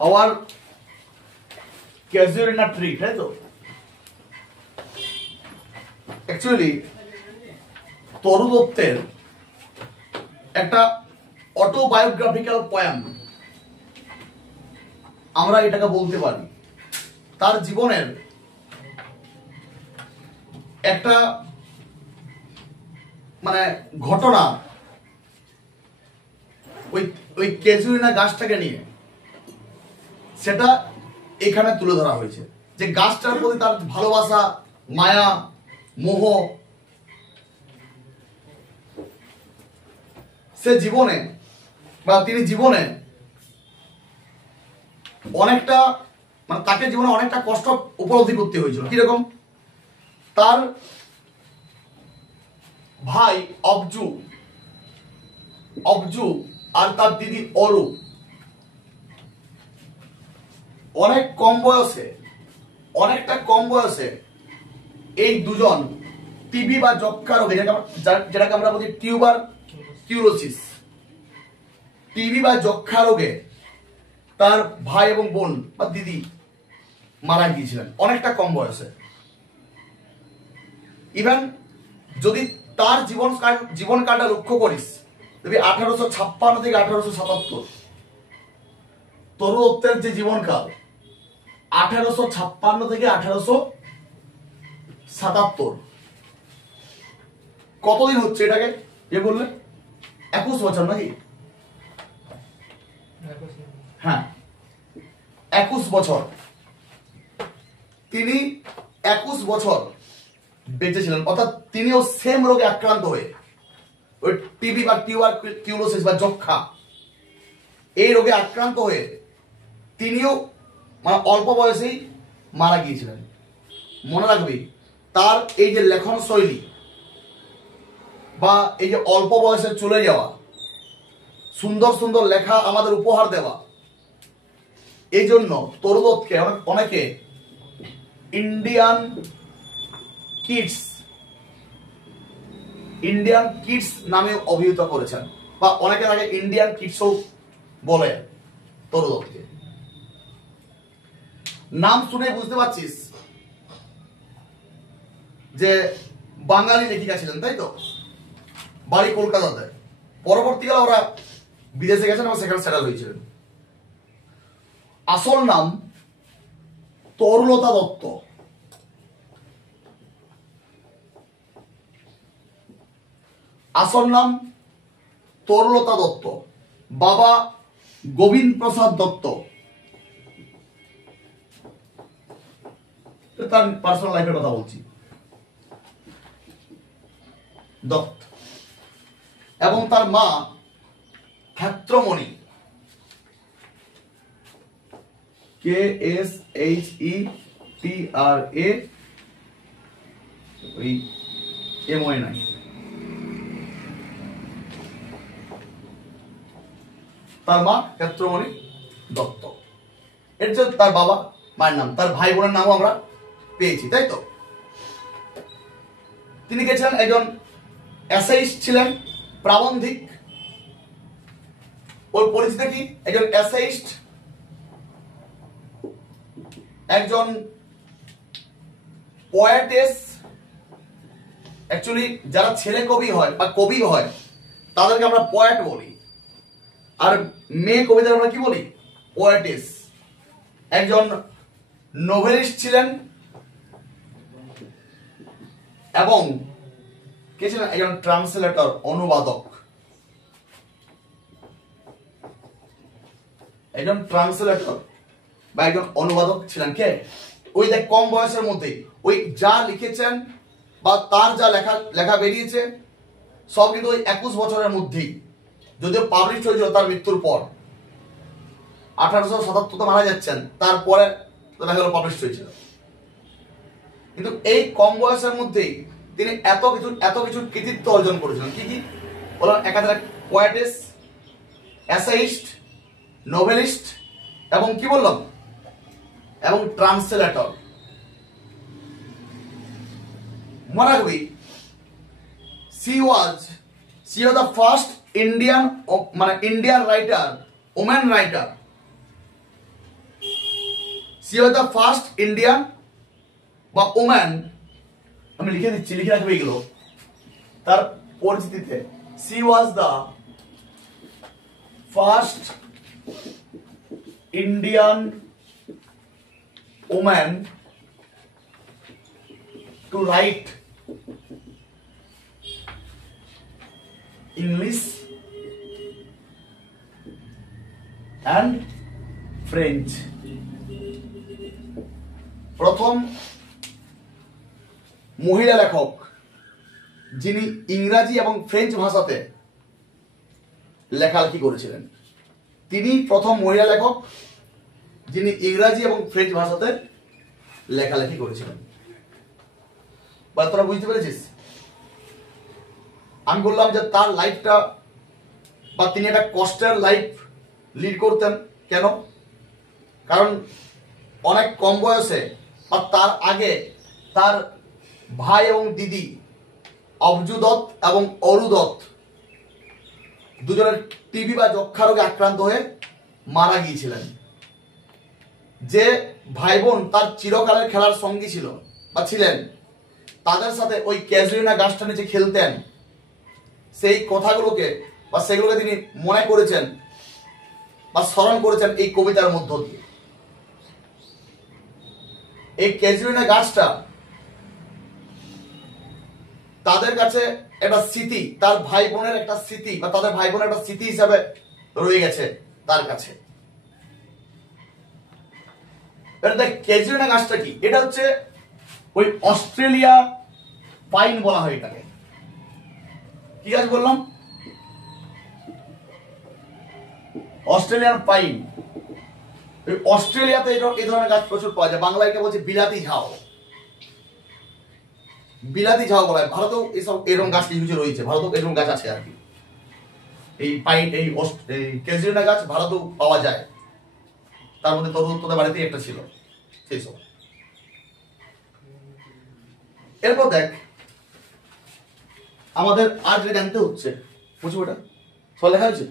Hour ক্যাজুয়ালিনা tree, তাই তো? Actually তরু দত্তের একটা অটোবায়োগ্রাফিক্যাল পোয়েম আমরা এটাকে বলতে পারি। তার জীবনের একটা মানে ঘটনা ওই ক্যাজুয়ালিনা গাছটাকে নিয়ে সেটা এখানে তুলে ধরা হয়েছে, যে গাছটার প্রতি তার ভালোবাসা, মায়া, মোহ। সে জীবনে বা তিনি জীবনে অনেকটা মানে তাকে জীবনে অনেকটা কষ্ট উপলব্ধি করতে হয়েছিল। কিরকম? তার ভাই অবজু আর তার দিদি অরু অনেকটা কম বয়সে এই দুজন টিবি বা যক্ষ্মা রোগে, যেটাকে আমরা বলি টিউবার কিউলোসিস, টিবি বা যক্ষ্মা রোগে তার ভাই এবং বোন বা দিদি মারা গিয়েছিলেন অনেকটা কম বয়সে। ইভেন যদি তার জীবনকালটা লক্ষ্য করিস, দেখবি 1856 থেকে 1877 তরু দত্তের যে জীবনকাল, 1856 থেকে 1877 কতদিন হচ্ছে এটাকে যে বললে 21 বছর নাকি? হ্যাঁ, 21 বছর তিনি 21 বছর বেঁচেছিলেন। অর্থাৎ তিনিও সেম রোগে আক্রান্ত হয়ে, ওই টিবি বা টিউবারকিউলোসিস বা যক্ষ্মা, এই রোগে আক্রান্ত হয়ে তিনিও মানে অল্প বয়সেই মারা গিয়েছিলেন। মনে রাখবি, তার এই যে লেখন শৈলী বা এই যে অল্প বয়সে চলে যাওয়া, সুন্দর সুন্দর লেখা আমাদের উপহার দেওয়া, এই জন্য তরু দত্তকে অনেকে ইন্ডিয়ান কিডস নামে অভিহিত করেছেন, বা অনেকে তাকে ইন্ডিয়ান কিডসও বলে। তরু দত্তকে নাম শুনে বুঝতে পারছিস যে বাঙালি লেখিকা ছিলেন, তাই তো? বাড়ি কলকাতাতে, পরবর্তীকালে ওরা বিদেশে গেছেন এবং সেখানে সেটেল হয়েছিলেন। আসল নাম তরুলতা দত্ত। আসল নাম তরুলতা দত্ত, বাবা গোবিন্দ প্রসাদ দত্ত। তার পার্সোনাল লাইফের কথা বলছি, দত্ত। এবং তার মা ক্ষেত্রমণি, KSHETRAMONI। তার মা ক্ষেত্রমণি দত্ত। এটা হচ্ছে তার বাবা মায়ের নাম। তার ভাই বোনের নামও আমরা পেয়েছি, তাই তো? তিনি গেছিলেন একজন অ্যাসাইস্ট ছিলেন, প্রাবন্ধিক। ওর পরিচিতি কি? একজন অ্যাসাইস্ট, একজন পোয়েটেস। অ্যাকচুয়ালি যারা ছেলে কবি হয় বা কবি হয় তাদেরকে আমরা পোয়েট বলি, আর মেয়ে কবিদের আমরা কি বলি? পোয়েটেস। একজন নোভেলিস্ট ছিলেন এবং কে ছিলেন? একজন ট্রান্সলেটর, অনুবাদক। একজন ট্রান্সলেটর বা একজন অনুবাদক ছিলেন কে? ওই দেখ, কম বয়সের মধ্যে ওই যা লিখেছেন বা তার যা লেখা বেরিয়েছে সব কিন্তু ওই 21 বছরের মধ্যেই, যদিও পাবলিশ হয়েছিল তার মৃত্যুর পর। 1877 মারা যাচ্ছেন, তারপরে দেখা গেল পাবলিশ হয়েছিল। কিন্তু এই কম বয়সের মধ্যেই তিনি এত কিছু কৃতিত্ব অর্জন করেছিলেন। কি কি বললাম? একাধারে পোয়েটেস, অ্যাসাইস্ট, নোভেলিস্ট এবং কি বললাম? এবং ট্রান্সলেটর। মনে রাখবি, she was the first Indian writer, women writer she was the first Indian বা ওম্যান, আমি লিখে দিচ্ছি, লিখে রাখবে এগুলো তার পরিচিতিতে। She was the first Indian woman to write English and French. প্রথম মহিলা লেখক যিনি ইংরাজি এবং ফ্রেঞ্চ ভাষাতে লেখালেখি করেছিলেন। তিনি প্রথম মহিলা লেখক যিনি ইংরাজি এবং ফ্রেঞ্চ ভাষাতে লেখালেখি করেছিলেন। বা তোরা বুঝতে পেরেছিস? আমি বললাম যে তার লাইফটা, বা তিনি একটা কষ্টের লাইফ লিড করতেন। কেন? কারণ অনেক কম বয়সে বা তার আগে তার ভাই এবং দিদি অবজু দত্ত এবং অরু দত্ত দুজনের টিবি বা যক্ষা রোগে আক্রান্ত হয়ে মারা গিয়েছিলেন। যে ভাই বোন তার চিরকালের খেলার সঙ্গী ছিল বা ছিলেন, তাদের সাথে ওই ক্যাজুলিনা গাছটা নিচে খেলতেন, সেই কথাগুলোকে বা সেগুলোকে তিনি মনে করেছেন বা স্মরণ করেছেন এই কবিতার মধ্য দিয়ে। এই ক্যাজুলিনা গাছটা তাদের কাছে একটা স্মৃতি, তার ভাই বোনের একটা স্মৃতি বা তাদের ভাই বোনের একটা স্মৃতি হিসাবে রয়ে গেছে তার কাছে। ক্যাজুলিনা গাছটা কি? এটা হচ্ছে ওই অস্ট্রেলিয়া পাইন বলা হয় এটাকে। কি গাছ বললাম? Australian pine. অস্ট্রেলিয়াতে এই ধরনের গাছ প্রচুর পাওয়া যায়। বাংলায় কে বলছে বিলাতি ঝাউ, বিলাতি ঝাউ বলা হয়। ভারতেও এইসব এরকম গাছ কিছু কিছু রয়েছে, ভারতেও এরকম গাছ আছে আর কি। এই পাইন, এই ক্যাজুলিনা গাছ ভারতেও পাওয়া যায়। তার মধ্যে তোদের বাড়িতেই একটা ছিল সেই সব। এরপর দেখ, আমাদের আর যেটা জানতে হচ্ছে, বুঝবো এটা সব লেখা হয়েছে।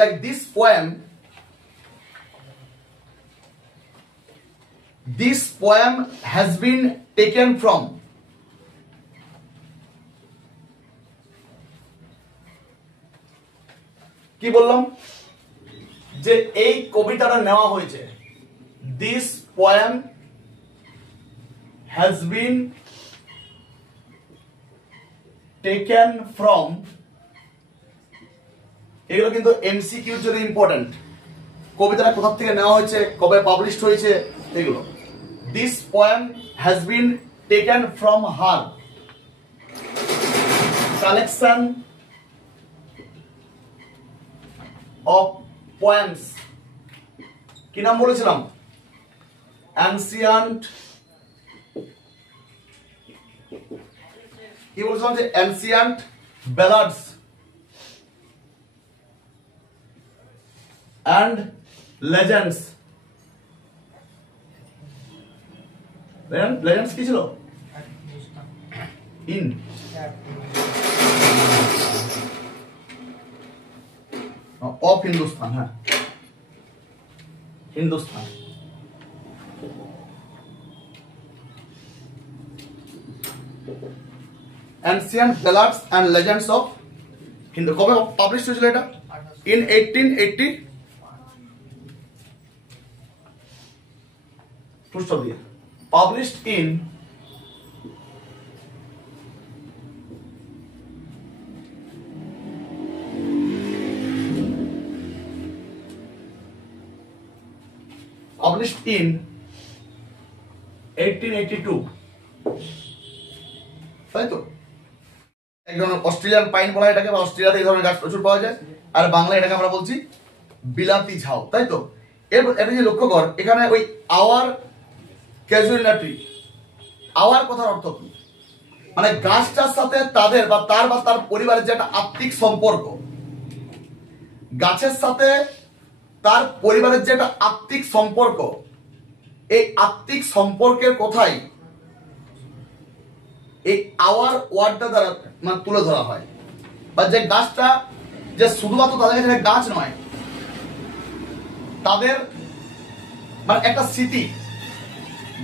Like this poem has been taken from কি বললাম যে এই কবিতাটা নেওয়া হয়েছে। This poem has been taken from, এগুলো কিন্তু এমসিকিউর জন্য ইম্পর্টেন্ট। কবিতাটা কোথা থেকে নেওয়া হয়েছে, কবে পাবলিশড হয়েছে, এগুলো। This poem has been taken from her collection of poems. কি নাম বলেছিলাম? অ্যানসিয়েন্ট, কি বলেছিলাম যে অ্যানসিয়েন্ট ব্যালাডস and legends। legends কি ছিল? in of Hindustan, হ্যাঁ, Hindustan. ancient ballads and legends of Hindu। কবে পাবলিশ হয়েছিল এটা? in 1880 published in published in 1882, তাই তো? এক ধরনের অস্ট্রেলিয়ান পাইন বলা হয় এটাকে, বা অস্ট্রেলিয়াতে এই ধরনের গাছ প্রচুর পাওয়া যায়, আর বাংলায় এটাকে আমরা বলছি বিলাতি ঝাউ, তাই তো? এটা যে লক্ষ্য কর, এখানে ওই আওয়ার ক্যাজুয়ালিটি, আওয়ার কথার অর্থ কি? মানে গাছটার সাথে তাদের বা তার পরিবারের যে একটা আত্মিক সম্পর্ক, গাছের সাথে তার পরিবারের যে একটা আত্মিক সম্পর্ক, এই আত্মিক সম্পর্কের কথাই এই আওয়ার ওয়ার্ডটা দ্বারা মানে তুলে ধরা হয়। বা যে গাছটা যে শুধুমাত্র তাদের কাছে গাছ নয়, তাদের মানে একটা স্মৃতি,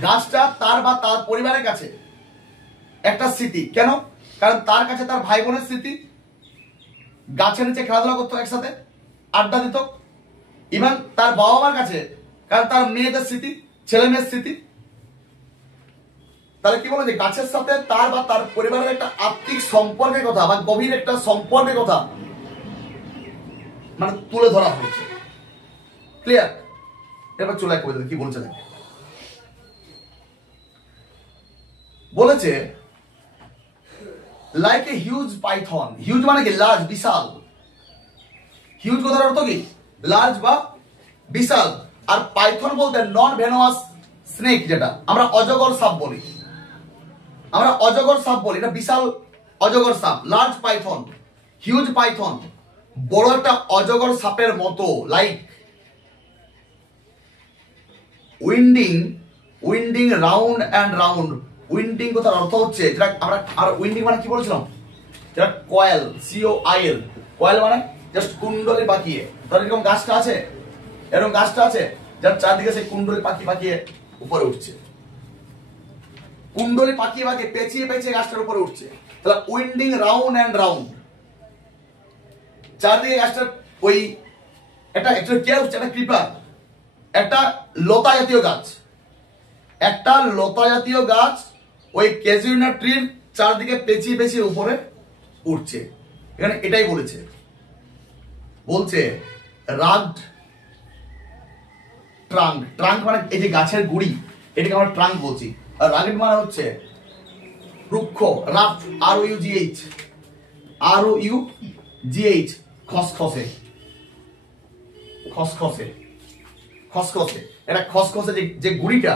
গাছটা তার বা তার পরিবারের কাছে একটা স্মৃতি। কেন? কারণ তার কাছে তার ভাই বোনের স্মৃতি, গাছের নিচে খেলাধুলা করতো, একসাথে আড্ডা দিত। ইভেন তার বাবা মার কাছে কারণ তার মেয়েদের স্মৃতি, ছেলে মেয়ের স্মৃতি। তাহলে কি বলো যে গাছের সাথে তার বা তার পরিবারের একটা আত্মিক সম্পর্কের কথা বা গভীর একটা সম্পর্কের কথা মানে তুলে ধরা হয়েছে। ক্লিয়ার? এবার চলে এক কবিতা কি বলছে দেখে। বলেছে like a huge Python. Huge মানে কি? লার্জ, বিশাল। হিউজ কথার অর্থ কি? লার্জ বা বিশাল। আর পাইথন বলতে নন ভেনোয়াস স্নেক, যেটা আমরা অজগর সাপ বলি, আমরা অজগর সাপ বলি, এটা বিশাল অজগর সাপ। লার্জ পাইথন, হিউজ পাইথন, বড় একটা অজগর সাপের মতো। Like winding, winding round and round. Winding কথার অর্থ হচ্ছে যেটা আমরা, আর উইন্ডিং মানে কি বলেছিলাম, যেটা কয়েল, COIL, কয়েল মানে জাস্ট কুণ্ডলি পাকিয়ে। ধর এরকম গাছটা আছে, এরকম গাছটা আছে, যার চারদিকে সেই কুণ্ডলি পাকিয়ে উপরে উঠছে, কুণ্ডলি পাকিয়ে পেঁচিয়ে পেঁচিয়ে গাছটার উপরে উঠছে। তাহলে উইন্ডিং রাউন্ড অ্যান্ড রাউন্ড, চারদিকে গাছটার ওই একটা অ্যাকচুয়ালি কে উঠছে, একটা ক্রিপার, একটা লতা জাতীয় গাছ, একটা লতা জাতীয় গাছ ওই ক্যাজুইনা ট্রির চারদিকে পেঁচিয়ে পেঁচিয়ে উপরে উঠছে। এখানে এটাই বলেছে, বলছে রাগড ট্রাঙ্ক। ট্রাঙ্ক মানে এই যে গাছের গুড়ি, এটাকে আমরা ট্রাঙ্ক বলছি। আর রাগড মানে হচ্ছে রুক্ষ, রাফ, ROUGH, খসখসে, খসখসে, খসখসে। এটা খসখসে যে গুড়িটা,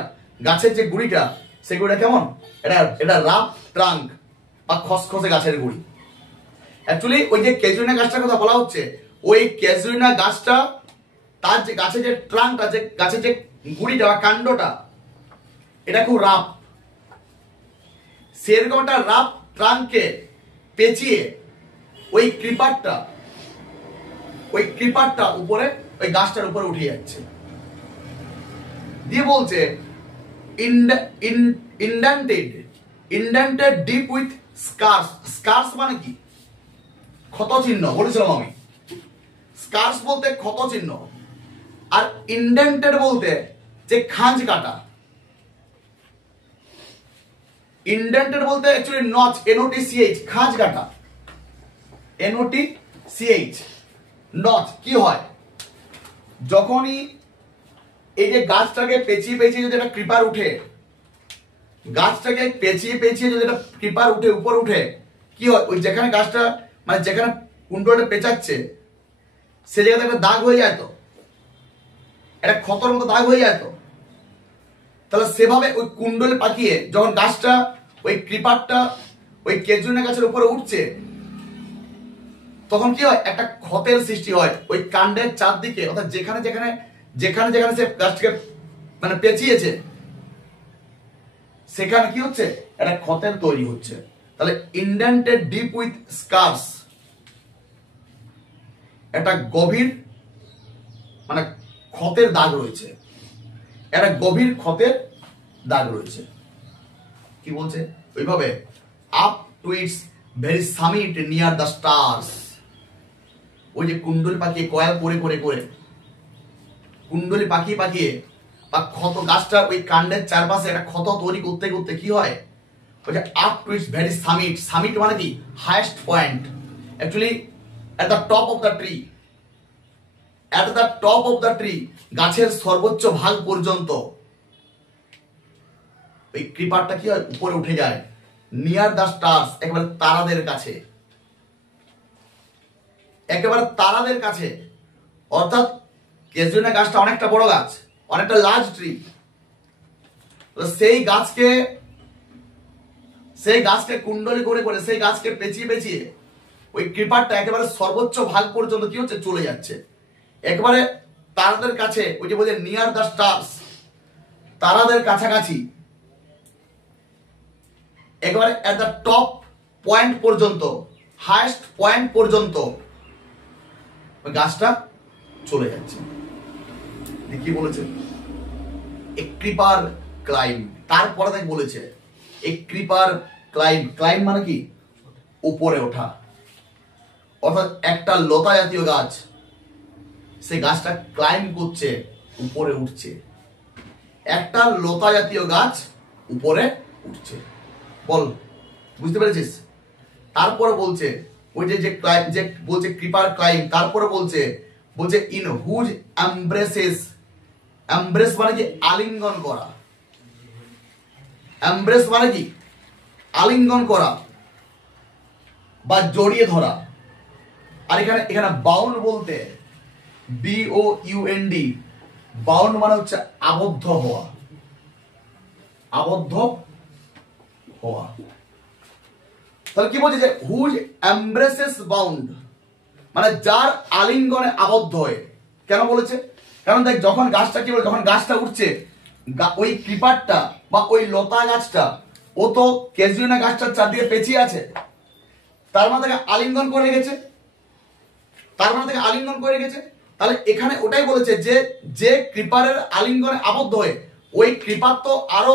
গাছের যে গুড়িটা, সেই গুড়িটা কেমন? এটা রাফ ট্রাঙ্ক বা খসখসে গাছের গুড়ি। অ্যাকচুয়ালি ওই যে ক্যাজুইনা গাছটার কথা বলা হচ্ছে, ওই ক্যাজুইনা গাছটা তার যে গাছের যে ট্রাঙ্কটা, যে গাছের যে গুড়িটা বা কাণ্ডটা, এটা খুব রাফ। সেরকম একটা রাফ ট্রাঙ্ককে পেঁচিয়ে ওই ক্রিপারটা উপরে, ওই গাছটার উপরে উঠে যাচ্ছে। দিয়ে বলছে ইন্ডেন্টেড ডিপ উইথ স্কার্স। স্কার্স মানে কি? ক্ষত চিহ্ন, বলেছিলাম আমি। স্কার্স বলতে ক্ষত চিহ্ন, আর ইন্ডেন্টেড বলতে যে খাঁজ কাটা। ইন্ডেন্টেড বলতে অ্যাকচুয়ালি নচ, NOTCH, খাঁজ কাটা, NOTCH, নচ। কি হয় যখনই এই যে গাছটাকে পেঁচিয়ে পেঁচিয়ে যদি একটা ক্রিপার উঠে, গাছটাকে পেঁচিয়ে পেঁচিয়ে যদি একটা ক্রিপার উঠে, উপর উঠে, কি হয় ওই যেখানে গাছটা মানে যেখানে কুণ্ডলটা পেঁচাচ্ছে, সে জায়গাতে একটা দাগ হয়ে যায়, তো একটা ক্ষতর মতো দাগ হয়ে যায়। তো তাহলে সেভাবে ওই কুণ্ডলে পাকিয়ে যখন গাছটা ওই ক্রিপারটা ওই ক্যাজুইনা গাছের উপরে উঠছে, তখন কি হয়? একটা ক্ষতের সৃষ্টি হয় ওই কাণ্ডের চারদিকে, অর্থাৎ যেখানে যেখানে যেখানে যেখানে সে গাছটাকে মানে পেঁচিয়েছে, সেখানে কি হচ্ছে? একটা ক্ষতের তৈরি হচ্ছে। তাহলে ইন্ডেন্টেড ডিপ উইথ স্কার্স, একটা গভীর মানে ক্ষতের দাগ রয়েছে, একটা গভীর ক্ষতের দাগ রয়েছে। কি বলছে? ওইভাবে up to its very summit near the stars. ওই যে কুণ্ডলি পাকিয়ে, কয়েল করে করে করে কুণ্ডলি পাকিয়ে পাকিয়ে বা ক্ষত, গাছটা ওই কাণ্ডের চারপাশে একটা ক্ষত তৈরি করতে করতে কি হয়? ওই যে up to its very summit. Summit মানে কি? Highest point. Actually at the top of the tree, at the top of the tree, গাছের সর্বোচ্চ ভাগ পর্যন্ত ওই ক্রিপারটা কি হয়? উপরে উঠে যায়। নিয়ার দ্য স্টার্স, একেবারে তারাদের কাছে, একেবারে তারাদের কাছে। অর্থাৎ ক্যাজুইনা গাছটা অনেকটা বড় গাছ, অনেকটা লার্জ ট্রি। সেই গাছকে সেই গাছকে কুণ্ডলী করে করে সেই গাছকে পেঁচিয়ে পেঁচিয়ে ওই ক্রিপারটা একেবারে সর্বোচ্চ ভাগ পর্যন্ত কি হচ্ছে চলে যাচ্ছে, একেবারে তারাদের কাছে, ওই যে বলছে নিয়ার দ্য স্টার্স, তারাদের কাছাকাছি, একেবারে এট দ্য টপ পয়েন্ট পর্যন্ত, হাইয়েস্ট পয়েন্ট পর্যন্ত ওই গাছটা চলে যাচ্ছে। কি বলেছে? A creeper claim. তারপরে তাকে বলেছে এ ক্রিপার ক্লাইম। ক্লাইম মানে কি? উপরে ওঠা। অর্থাৎ একটা লতা জাতীয় গাছ, সে গাছটা ক্লাইম করছে, উপরে উঠছে। একটা লতা জাতীয় গাছ উপরে উঠছে। বল, বুঝতে পেরেছিস? তারপরে বলছে ওই যে ক্লাইম, যে বলছে ক্রিপার ক্লাইম, তারপরে বলছে ইন হুজ এমব্রেসেস। এমব্রেস মানে কি? আলিঙ্গন করা। এমব্রেস মানে কি? আলিঙ্গন করা বা জড়িয়ে ধরা। আর এখানে বাউন্ড বলতে BOUND, বাউন্ড মানে হচ্ছে আবদ্ধ হওয়া। আবদ্ধ হওয়া। তাহলে কি বলছে? যে হুজ এমব্রেসেস বাউন্ড, মানে যার আলিঙ্গনে আবদ্ধ হয়ে। কেন বলেছে? কারণ দেখ, যখন গাছটা কি বলে, যখন গাছটা উঠছে, ওই ক্রিপারটা বা ওই লতা গাছটা, ও তো ক্যাজুরিনা গাছটার চারদিকে পেঁচিয়ে আছে, তার মানে তাকে আলিঙ্গন করে রেখেছে। তাহলে এখানে ওটাই বলেছে যে ক্রিপারের আলিঙ্গনে আবদ্ধ হয়ে, ওই ক্রিপার তো আরো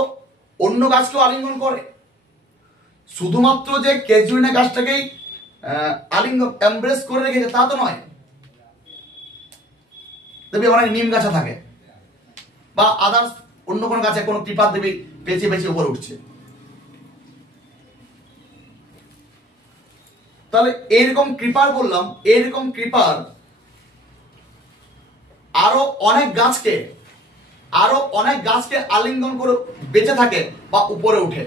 অন্য গাছকেও আলিঙ্গন করে। শুধুমাত্র যে ক্যাজুরিনা গাছটাকেই আলিঙ্গন এমব্রেস করে রেখেছে তা তো নয়। দেখবি অনেক নিম গাছে থাকে বা আদার্স অন্য কোন গাছে কোনো ক্রিপার দেবী পেঁচিয়ে পেঁচিয়ে উপরে উঠছে। তাহলে এইরকম ক্রিপার বললাম, এইরকম ক্রিপার আরো অনেক গাছকে আলিঙ্গন করে বেঁচে থাকে বা উপরে উঠে।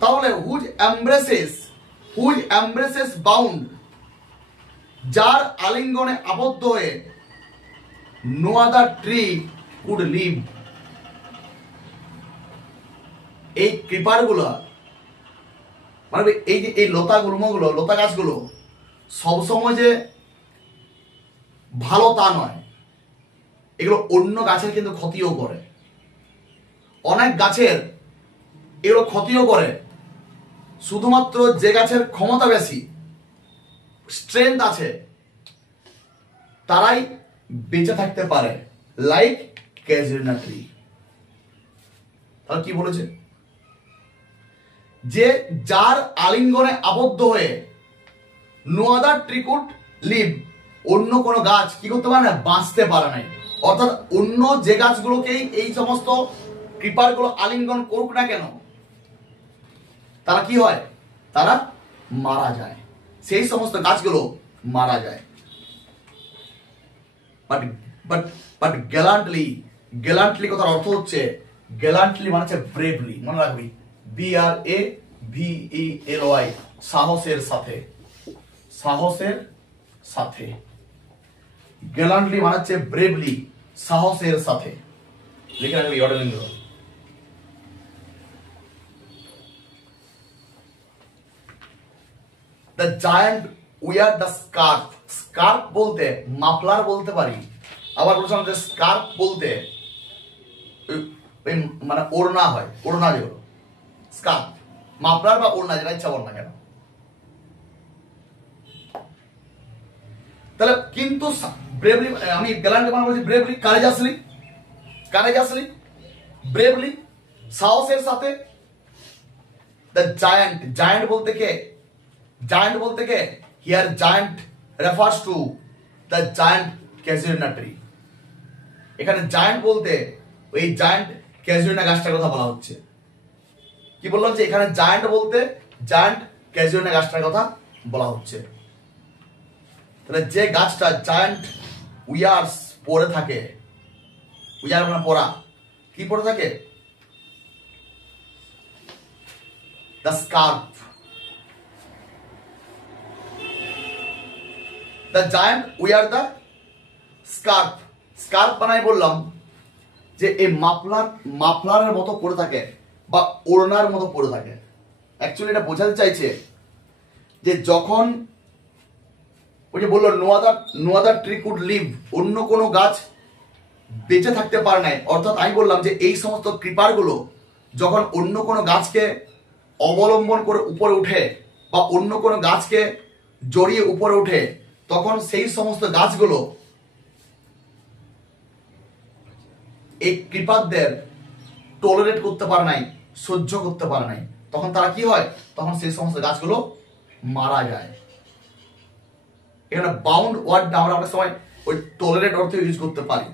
তাহলে হুজ এমব্রেসেস বাউন্ড, যার আলিঙ্গনে আবদ্ধ হয়ে no other tree could live. এই ক্রিপার গুলো মানে এই যে এই লতা গাছগুলো সবসময় যে ভালো তা নয়, এগুলো অন্য গাছের কিন্তু ক্ষতিও করে। অনেক গাছের এগুলো ক্ষতিও করে। শুধুমাত্র যে গাছের ক্ষমতা বেশি, স্ট্রেংথ আছে, তারাই বেঁচে থাকতে পারে, লাইক ক্যাজুরিনা ট্রি। তাহলে কি বলেছে? যে যার আলিঙ্গনে আবদ্ধ হয়ে no other tree could live, অন্য কোন গাছ কি করতে পারে না? বাঁচতে পারে নাই। অর্থাৎ অন্য যে গাছগুলোকেই এই সমস্ত ক্রিপারগুলো আলিঙ্গন করুক না কেন, তারা কি হয়? তারা মারা যায়। সেই সমস্ত গাছগুলো মারা যায়। বাট গ্যালান্টলি কথার অর্থ হচ্ছে, গ্যালান্টলি মানে হচ্ছে ব্রেভলি। মনে রাখবি, BRAVELY, সাহসের সাথে। সাহসের সাথে। গ্যালান্টলি মানে হচ্ছে ব্রেভলি, সাহসের সাথে। লিখে রাখবি ordering. The giant wear the scarf. Scarf বলতে মাফলার বলতে পারি, আবার বলছিলাম যে স্কার্ফ বলতে মানে ওড়না হয়, ওড়না যেগুলো স্কার্ফ, মাফলার বা ওড়না, যেটা ইচ্ছা বল না কেন। তাহলে কিন্তু ব্রেভলি, আমি গ্যালান্টলি মানে বলছি ব্রেভলি, কারেজাসলি, ব্রেভলি, সাহসের সাথে। দ্য জায়ান্ট বলতে কে? Here giant refers to the giant casuarina tree. এখানে জায়ান্ট বলতে ওই জায়ান্ট ক্যাজুরিনা গাছটার কথা বলা হচ্ছে। কি বললাম? যে এখানে জায়ান্ট বলতে জায়ান্ট ক্যাজুরিনা গাছটার কথা বলা হচ্ছে। তাহলে যে গাছটা জায়ান্ট উইয়ার্স পরে থাকে, উইয়ার মানে পরা, কি পরে থাকে? The scarf. The giant wear the scarf. Scarf বানাই বললাম যে এই মাফলারের মতো করে থাকে, বা ওড়নার মতো পড়ে থাকে। অ্যাকচুয়ালি এটা বোঝাতে চাইছে যে যখন ওই যে বললো no other tree could live, অন্য কোনো গাছ বেঁচে থাকতে পারে নাই। অর্থাৎ আমি বললাম যে এই সমস্ত ক্রিপারগুলো যখন অন্য কোনো গাছকে অবলম্বন করে উপরে উঠে বা অন্য কোনো গাছকে জড়িয়ে উপরে উঠে, তখন সেই সমস্ত গাছগুলো এই ক্রিপারদের টলারেট করতে পারে নাই, সহ্য করতে পারে নাই। তখন তারা কি হয়, তখন সেই সমস্ত গাছগুলো মারা যায়। এখানে বাউন্ড ওয়ার্ডটা আমরা অনেক সময় ওই টলারেট অর্থে ইউজ করতে পারি।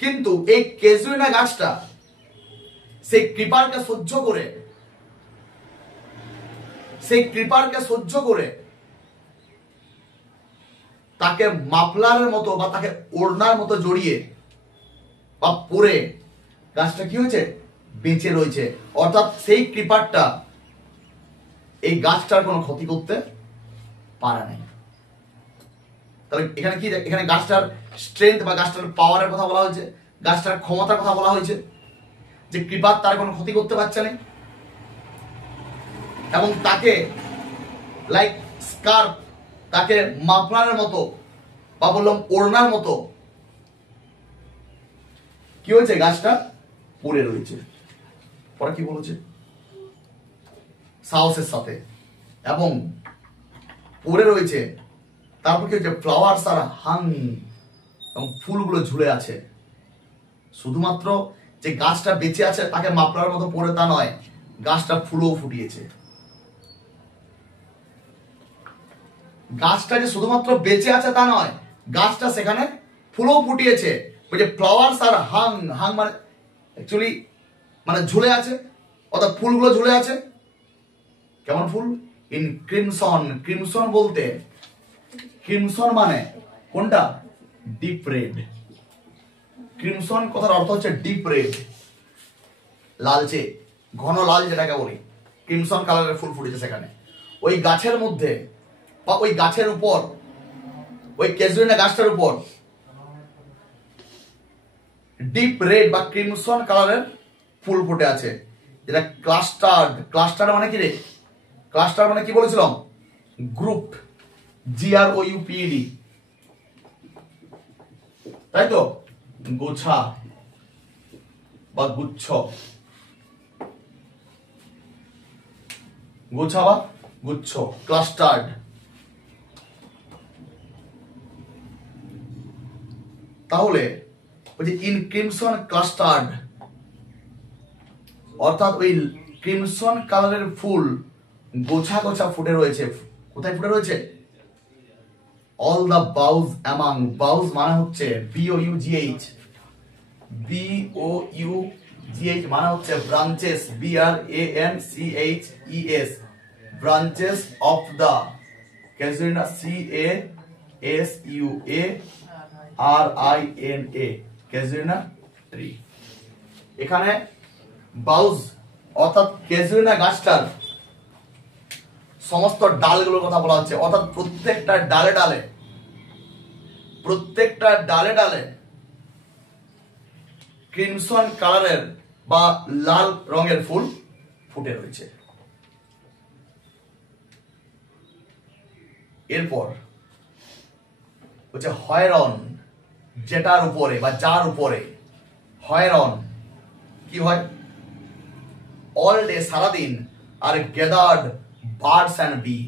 কিন্তু এই ক্যাজুইনা গাছটা সেই ক্রিপারকে সহ্য করে তাকে মাফলারের মতো বা তাকে ওড়নার মতো জড়িয়ে বা পরে গাছটা কি হয়েছে, বেঁচে রয়েছে। অর্থাৎ সেই ক্রিপারটা এই গাছটার কোনো ক্ষতি করতে পারে নাই। তাহলে এখানে কি, এখানে গাছটার স্ট্রেংথ বা গাছটার পাওয়ারের কথা বলা হয়েছে, গাছটার ক্ষমতার কথা বলা হয়েছে, যে ক্রিপার তার কোনো ক্ষতি করতে পারছে না এবং তাকে লাইক স্কার্ফ, তাকে মাফলারের মতো বা বললাম ওড়নার মতো কি হয়েছে, গাছটা পড়ে রয়েছে। পরে কি বলেছে, সাহসের সাথে এবং পড়ে রয়েছে। তারপর কি হচ্ছে, ফ্লাওয়ার্স আর হাং, এবং ফুলগুলো ঝুলে আছে। শুধুমাত্র যে গাছটা বেঁচে আছে তাকে মাফলার মতো পড়ে তা নয়, গাছটা ফুলও ফুটিয়েছে। গাছটা যে শুধুমাত্র বেঁচে আছে তা নয়, গাছটা সেখানে ফুলও ফুটিয়েছে। ওই যে ফ্লাওয়ার্স আর হাং, হাং মানে অ্যাকচুয়ালি মানে ঝুলে আছে, অর্থাৎ ফুলগুলো ঝুলে আছে। কেমন ফুল, ইন ক্রিমসন। ক্রিমসন বলতে, ক্রিমসন মানে কোনটা, ডিপ রেড। ক্রিমসন কথার অর্থ হচ্ছে ডিপ রেড, লালচে, ঘন লাল যেটাকে বলি। ক্রিমসন কালারের ফুল ফুটেছে সেখানে। ওই গাছের মধ্যে বা ওই গাছের উপর, ওই ক্যাজুইনা গাছটার উপর ডিপ রেড বা ক্রিমসন কালারের ফুল ফুটে আছে, যেটা ক্লাস্টার্ড। ক্লাস্টার্ড মানে কি রে, ক্লাস্টার মানে কি বলেছিলাম, গ্রুপ, GROUPED, তাই তো, গোছা বা গুচ্ছ, গোছা বা গুচ্ছ, ক্লাস্টার্ড। তাহলে ওই যে ইন ক্রিমসন ক্লাস্টার্ড, অর্থাৎ ওই ক্রিমসন কালারের ফুল গোছা গোছা ফুটে রয়েছে। কোথায় ফুটে রয়েছে, all the boughs among. Boughs মানে হচ্ছে BOUGH, BOUGH মানে হচ্ছে branches, BRANCHES, branches of the casuarina, CASUARINA, casuarina tree. এখানে বাউজ অর্থাৎ ক্যাজুইনা গাছটার সমস্ত ডালগুলোর কথা বলা হচ্ছে। অর্থাৎ প্রত্যেকটা ডালে ক্রিমসন কালারের বা লাল রঙের ফুল ফুটে রয়েছে। এরপর হচ্ছে হয়রন, যেটার উপরে বা যার উপরে। হয়রন কি হয়, অল ডে, সারাদিন, আর গ্যাদার্ড বার্ডস অ্যান্ড বি।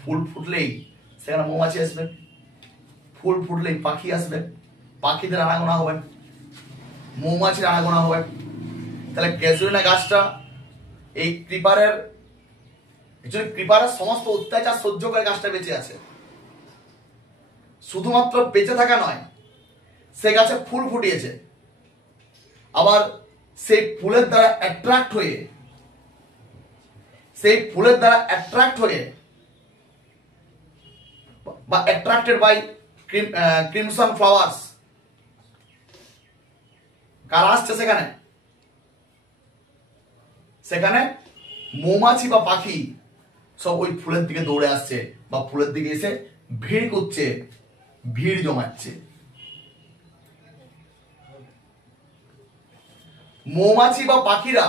ফুল ফুটলেই সেখানে মৌমাছি আসবে, ফুল ফুটলেই পাখি আসবে, পাখিদের আনাগোনা হবে, মৌমাছির আনাগোনা হবে। তাহলে ক্যাজুইনা গাছটা এই ক্রিপারের সমস্ত অত্যাচার সহ্য করে গাছটা বেঁচে আছে। শুধুমাত্র বেঁচে থাকা নয়, সে গাছে ফুল ফুটিয়েছে, আবার সেই ফুলের দ্বারা অ্যাট্রাক্ট হয়ে বা অ্যাট্রাক্টেড বাই ক্রিমসন ফ্লাওয়ার্স, কারা আসছে সেখানে মৌমাছি বা পাখি সব ওই ফুলের দিকে দৌড়ে আসছে বা ফুলের দিকে এসে ভিড় করছে, ভিড় জমাচ্ছে। মৌমাছি বা পাখিরা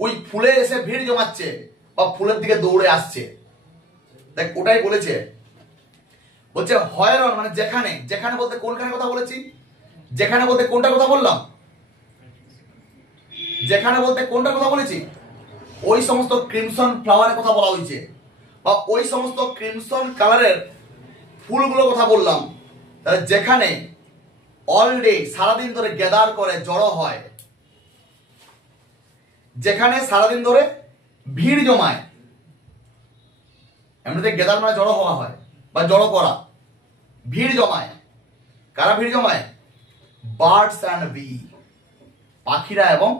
ওই ফুলে এসে ভিড় জমাচ্ছে বা ফুলের দিকে দৌড়ে আসছে। দেখ ওটাই বলেছে, বলছে হয়রন মানে যেখানে, যেখানে বলতে কোনখানে কথা বলেছি, যেখানে বলতে কোনটা কথা বললাম, যেখানে বলতে কোনটা কথা বলেছি, ওই সমস্ত ক্রিমসন ফ্লাওয়ারের কথা বলা হয়েছে বা ওই সমস্ত ক্রিমসন কালারের ফুলগুলোর কথা বললাম। তাহলে যেখানে অল ডে সারাদিন ধরে গ্যাদার করে জড়ো হয়, যেখানে সারাদিন ধরে ভিড় জমায়, এমনিতে গ্যাদার মানে জড়ো হওয়া হয় বা জড়ো করা, ভিড় জমায়। কারা ভিড় জমায়? বার্ডস অ্যান্ড বি, পাখিরা এবং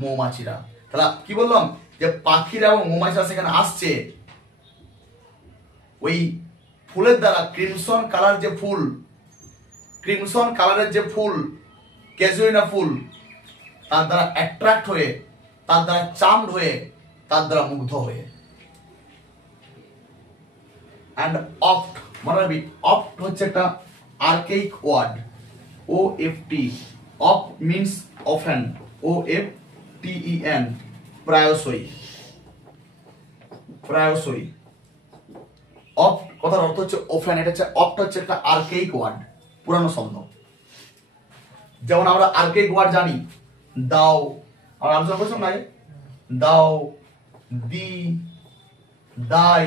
মৌমাছিরা। তাহলে কি বললাম যে পাখিরা এবং মৌমাছিরা সেখানে আসছে ওই ফুলের দ্বারা, ক্রিমসন কালার যে ফুল, ক্রিমসন কালারের যে ফুল ক্যাজুইনা ফুল, তার দ্বারা অ্যাট্রাক্ট হয়ে, তার দ্বারা চার্মড হয়ে, তার দ্বারা মুগ্ধ হয়ে। অ্যান্ড অফট মনে রাখবি, অফট হচ্ছে একটা archaic word, O F T, oft means often, O F T E N, প্রায়শই, প্রায়শই। অফ কথার অর্থ হচ্ছে অফেন, এটা হচ্ছে অফট হচ্ছে একটা আর্কেইক ওয়ার্ড, পুরানো শব্দ। যেমন আমরা আর্কেইক ওয়ার্ড জানি, দাও, আমরা আলোচনা করেছিলাম না, দাও, দি, দাই,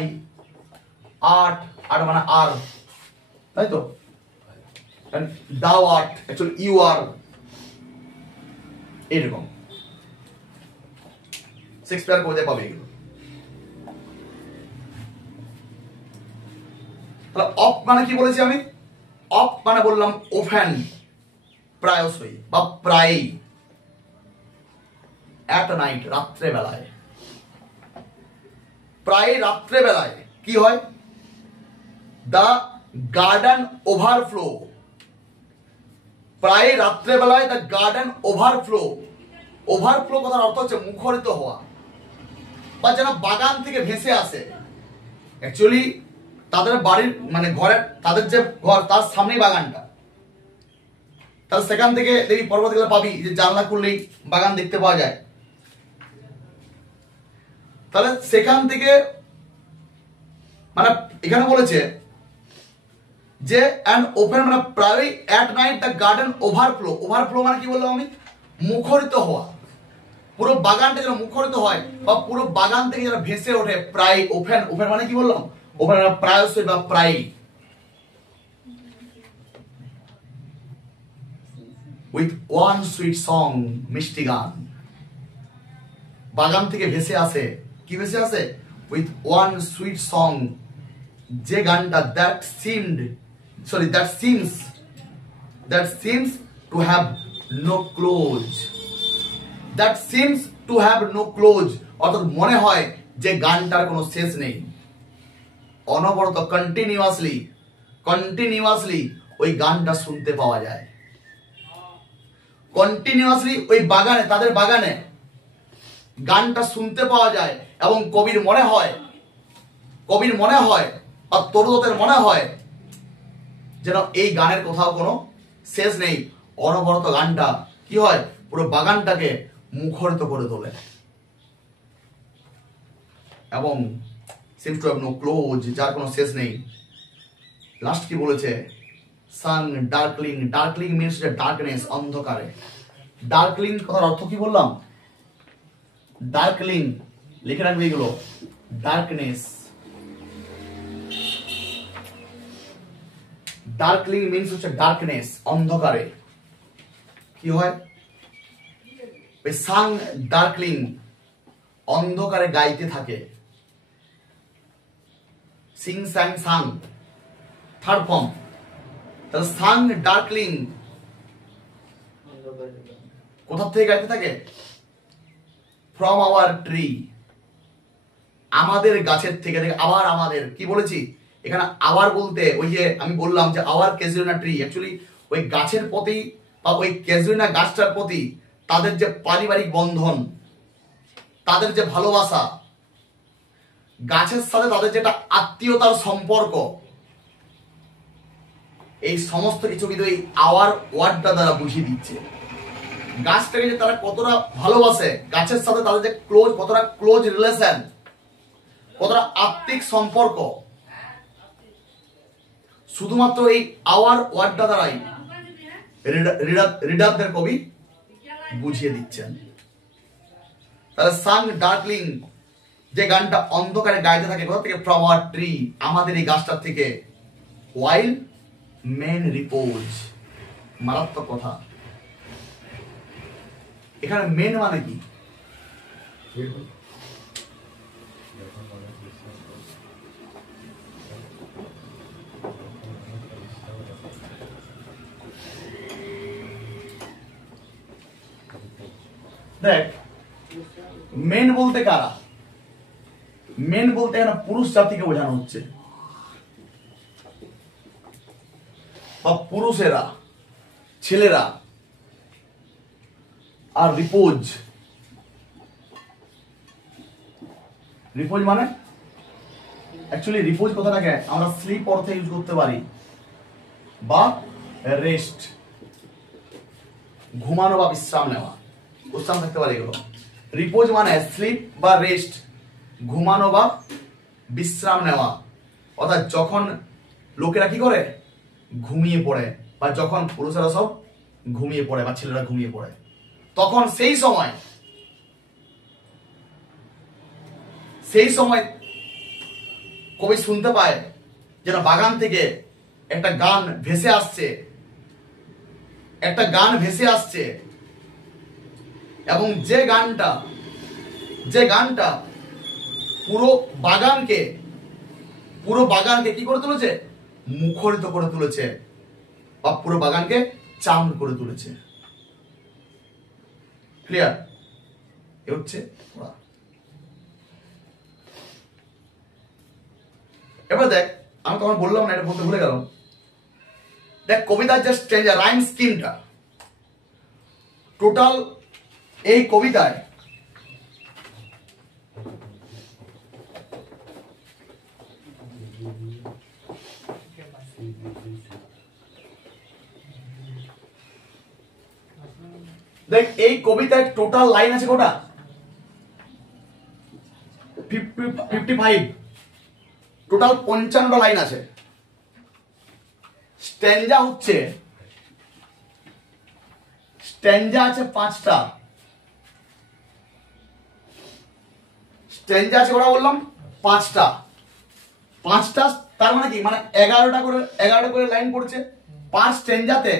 আর্ট, আর্ট মানে আর, তাই তো, দাও আর্ট, অ্যাকচুয়ালি ইউ আর, এরকম শেক্সপিয়ার কবিতা পাবে এগুলো। তাহলে অফ মানে কি বলেছি আমি? অফ মানে বললাম ওফেন, প্রায়শই বা প্রায়ই, অ্যাট নাইট, রাত্রে বেলায়। প্রায় রাত্রে বেলায় কি হয়? দ্য গার্ডেন ওভারফ্লো, প্রায় রাত্রে বেলায় দ্য গার্ডেন ওভারফ্লো। ওভারফ্লো কথার অর্থ হচ্ছে মুখরিত হওয়া বা যেন বাগান থেকে ভেসে আসে। অ্যাকচুয়ালি তাদের বাড়ির মানে ঘরের, তাদের যে ঘর তার সামনেই বাগানটা, তাহলে সেখান থেকে দেখবি পরবর্তীকালে পাবি যে জানলা খুললেই বাগান দেখতে পাওয়া যায়। তাহলে সেখান থেকে মানে এখানে বলেছে যে অ্যান্ড ওপেন মানে প্রায় at night the garden overflow. Overflow মানে কি বললাম আমি? মুখরিত হওয়া, পুরো বাগানটা যেন মুখরিত হয় বা পুরো বাগান থেকে যেন ভেসে ওঠে। প্রায় ওপেন, ওপেন মানে কি বললাম? ওপেন মানে প্রায়শই বা প্রায়। উইথ ওয়ান সুইট সং, মিষ্টি গান। বাগান থেকে ভেসে আসে, কি ভেসে আসে? উইথ ওয়ান সুইট সং, যে গানটা that seems to have no close, that seems to have no close, অর্থাৎ মনে হয় যে গানটার কোনো শেষ নেই। অনবরত কন্টিনিউয়াসলি ওই গানটা শুনতে পাওয়া যায়। কন্টিনিউয়াসলি ওই বাগানে, তাদের বাগানে গানটা শুনতে পাওয়া যায় এবং কবির মনে হয় আর তরুণদের মনে হয় যেন এই গানের কোথাও কোনো শেষ নেই। অনবরত গানটা কি হয়? পুরো বাগানটাকে মুখরিত করে তোলে। এবং seems to have no close, যার কোনো শেষ নেই। লাস্ট কি বলেছে? সান ডার্কলিং, ডার্কলিং মিনস ডার্কনেস, অন্ধকারে। ডার্কলিং কথার অর্থ কি বললাম? ডার্কলিং লিখে রাখবে এগুলো, ডার্কনেস। ডার্কলিং মিনস হচ্ছে ডার্কনেস, অন্ধকারে কি হয়? সাং ডার্কলিং, অন্ধকারে গাইতে থাকে। সিং স্যাং সাং, থার্ড ফর্ম। তাহলে সাং ডার্কলিং কোথা থেকে গাইতে থাকে? ফ্রম আওয়ার ট্রি, আমাদের গাছের থেকে। আবার আমাদের কি বলেছি এখানে? আবার বলতে ওই যে আমি বললাম যে আওয়ার ক্যাজুইনা ট্রি, অ্যাকচুয়ালি ওই গাছের প্রতি বা ওই ক্যাজুইনা গাছটার প্রতি তাদের যে পারিবারিক বন্ধন, তাদের যে ভালোবাসা, গাছের সাথে তাদের যেটা আত্মীয়তার সম্পর্ক, এই সমস্ত কিছু কিন্তু এই আওয়ার ওয়ার্ডটা দ্বারা বুঝিয়ে দিচ্ছে। গাছটাকে যে তারা কতটা ভালোবাসে, গাছের সাথে তাদের যে কতটা ক্লোজ রিলেশন, কতটা আত্মিক সম্পর্ক, শুধুমাত্র এই আওয়ার ওয়ার্ডটা দ্বারাই রিডারদের কবি বুঝিয়ে দিচ্ছেন। তাহলে সাং ডার্কলিং যে গানটা অন্ধকারে গাইতে থাকে কোথা থেকে? ফ্রম আওয়ার ট্রি, আমাদের এই গাছটার থেকে। ওয়াইল মেন রিপোজ, মারাত্মক কথা। এখানে মেন মানে কি? দেখ, মেন বলতে কারা? মেন বলতে এখানে পুরুষ জাতিকে বোঝানো হচ্ছে, বা পুরুষেরা, ছেলেরা। আর রিপোজ, রিপোজ মানে অ্যাকচুয়ালি রিপোজ কথাটাকে আমরা স্লিপ অর্থে ইউজ করতে পারি, বা রেস্ট, ঘুমানো বা বিশ্রাম নেওয়া, বিশ্রাম থাকতে পারে এগুলো। রিপোজ মানে স্লিপ বা রেস্ট, ঘুমানো বা বিশ্রাম নেওয়া। অর্থাৎ যখন লোকেরা কি করে? ঘুমিয়ে পড়ে, বা যখন পুরুষেরা সব ঘুমিয়ে পড়ে বা ছেলেরা ঘুমিয়ে পড়ে, তখন সেই সময় কবি শুনতে পায় যেন বাগান থেকে একটা গান ভেসে আসছে, এবং যে গানটা পুরো বাগানকে কি করে তুলেছে? মুখরিত করে তুলেছে, বা পুরো বাগানকে চাঁদ করে তুলেছে। ক্লিয়ার? এ হচ্ছে। এবার দেখ, আমি তখন বললাম না, এটা বলতে ভুলে গেলাম। দেখ, কবিতার জাস্ট চেঞ্জ রাইম স্কিমটা টোটাল এই কবিতায় দেখ, এই কবিতায় টোটাল লাইন আছে কটা? 55। টোটাল 55টা লাইন আছে। স্ট্যাঞ্জা আছে 5টা। স্ট্যাঞ্জা আছে ওরা বললাম 5টা। তার মানে কি? মানে 11টা করে লাইন পড়ছে। 5 স্ট্যাঞ্জাতে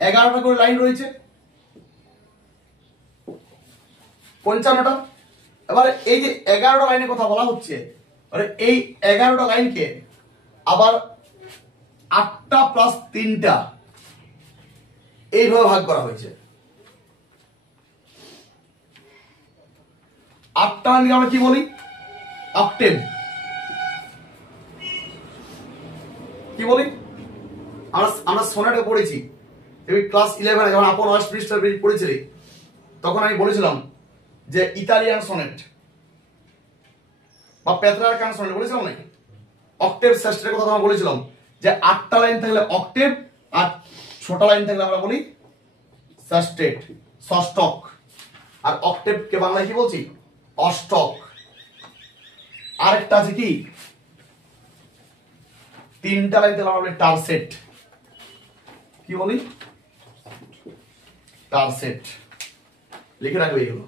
11টা করে লাইন রয়েছে, 55টা। এবারে এই যে 11টা লাইনের কথা বলা হচ্ছে, এই 11টা লাইনকে আবার 8টা প্লাস 3টা এইভাবে ভাগ করা হয়েছে। 8টা লাইনকে আমরা কি বলি? অক্টেভ। কি বলি? আমরা সোনেটে পড়েছি, ক্লাস 11 যখন আপন অস্ট্রিস্টার পড়েছিলি, তখন আমি বলেছিলাম যে ইতালিয়ান সোনেট বা পেত্রার্কান সোনেট বলেছিলাম নাকি? অক্টেভ সিস্টেমের কথা আমরা বলেছিলাম যে 8টা লাইন থাকলে অক্টেভ, আর 6টা লাইন থাকলে আমরা বলি সাস্টেট, ষষ্ঠক। আর অক্টেভ কে বাংলায় কি বলছি? অষ্টক। আরেকটা আছে কি? 3টা লাইন থাকলে আমরা বলি টারসেট। কি বলি? টারসেট। লিখে রাখবে এগুলো।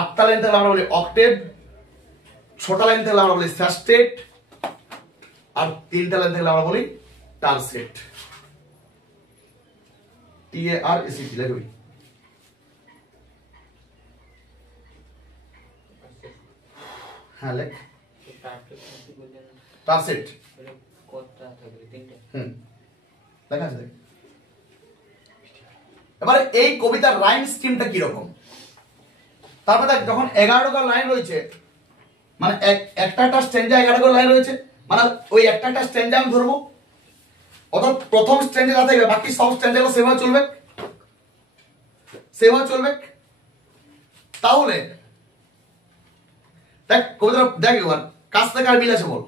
8টা লাইন থাকলে আমরা বলি অক্টেভ, 6টা লাইন থাকলে আমরা বলি সাস্টেট, আর 3টা লাইন থাকলে আমরা বলি টারসেট। TARSET লিখবে। হ্যাঁ, লেখ। টারসেট লেখা আছে। এবারে এই কবিতার রাইম স্কিমটা কি রকম? তারপরে দেখ, যখন 11টা লাইন রয়েছে, মানে একটা স্ট্যাঞ্জা 11টা লাইন রয়েছে, মানে ওই একটা স্ট্যাঞ্জা আমি ধরবো, অর্থাৎ প্রথম স্ট্যাঞ্জা যা থাকবে বাকি সব স্ট্যাঞ্জাগুলো সেভাবে চলবে। তাহলে দেখ কবিতা, দেখ এবার কার সাথে কার মিল আছে বল?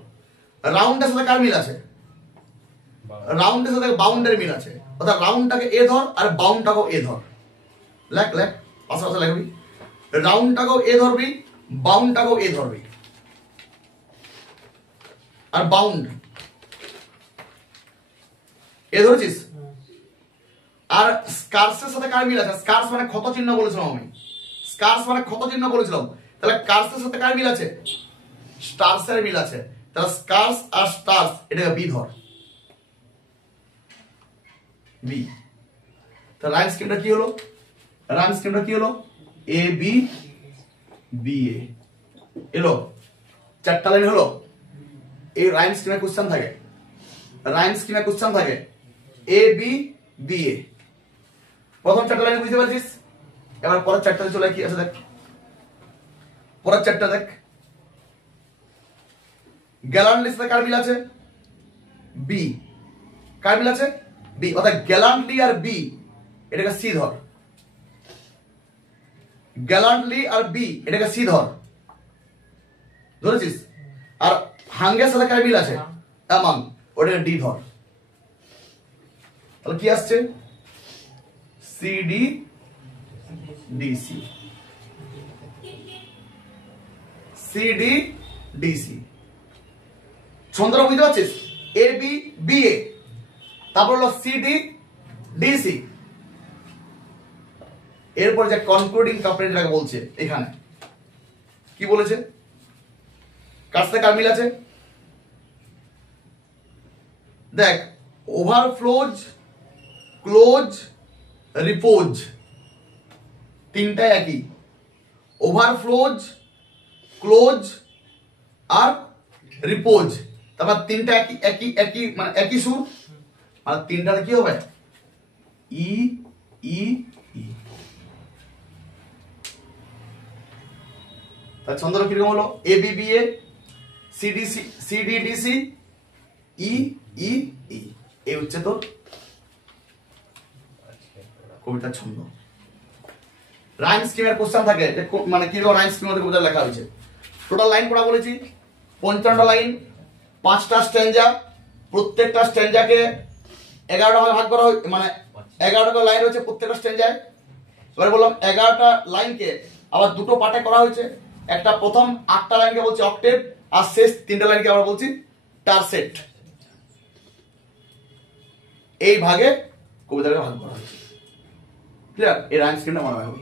রাউন্ডের সাথে কার মিল আছে? রাউন্ডের সাথে বাউন্ডের মিল আছে। অর্থাৎ রাউন্ডটাকে এ ধর আর বাউন্ডটাকেও এ ধর। লেখ লেখ পাশাপাশি লেখবি। রাউন্ডটাকেও এ ধরবি, বাউন্ডটাকেও এ ধরবি। আর বাউন্ড এ ধরেছিস। আর স্কার্সের সাথে কার মিল আছে? স্কার্স মানে ক্ষত চিহ্ন বলেছিলাম আমি, স্কার্স মানে ক্ষত চিহ্ন বলেছিলাম। তাহলে কার্সের সাথে কার মিল আছে? স্টার্সের মিল আছে। তাহলে স্কার্স আর স্টার্স এটাকে বি ধর, বি। তাহলে রাইম স্কিমটা কি হলো? রাইম স্কিমটা কি হলো? এ বি বি এ এলো, চারটা লাইন হলো। এই রাইম স্কিমে কোশ্চেন থাকে, রাইম স্কিমে কোশ্চেন থাকে এ বি বি এ। প্রথম চারটা লাইন বুঝতে পারছিস? এবার পরের চারটাতে চলে কি আছে দেখ, পরের চারটা দেখ। গ্যালান্টলির সাথে কার মিল আছে? বি। কার মিল আছে? বি। অর্থাৎ গ্যালান্টলি আর বি এটাকে সি ধর, গ্যালান্টলি আর বি এটাকে সি ধর, ধরেছিস? আর হাঙ্গের সাথে কার মিল আছে? অ্যামাং, ওটাকে ডি ধর। তাহলে কি আসছে? C D D C, C D D C. ছন্দটা বুঝতে পারছিস? এ বি বি এ, তারপর হলো সি ডি ডি সি। এরপর যে কনক্লুডিং কাপড় যেটাকে বলছে, এখানে কি বলেছে? কার সাথে কার মিল আছে? দেখ, ওভারফ্লোজ, ক্লোজ, রিপোজ, তিনটাই একই। ওভারফ্লোজ, ক্লোজ আর রিপোজ, তারপর তিনটা একই একই একই মানে একই সুর, মানে তিনটাতে কি হবে? ই ই ই। তার ছন্দটা কিরকম হলো? A B B A, C D C, C D D C, E E E. এই হচ্ছে তোর কবিতার ছন্দ। রাইম স্কিমের কোশ্চেন থাকে যে মানে কিরকম রাইম স্কিমের কবিতা লেখা হয়েছে। টোটাল লাইন পড়া বলেছি 55টা লাইন, 5টা স্ট্যাঞ্জা, প্রত্যেকটা স্ট্যাঞ্জাকে 11টা ভাগে ভাগ করা হয়, মানে 11টা লাইন রয়েছে প্রত্যেকটা স্ট্যাঞ্জায়। এবার বললাম 11টা লাইনকে আবার দুটো পার্টে করা হয়েছে। একটা প্রথম 8টা লাইনকে বলছি অক্টেভ, আর শেষ 3টা লাইনকে আমরা বলছি টারসেট। এই ভাগে কবিতাকে ভাগ করা হয়েছে। ক্লিয়ার? এই রাইম স্কিমটা মনে রাখবে।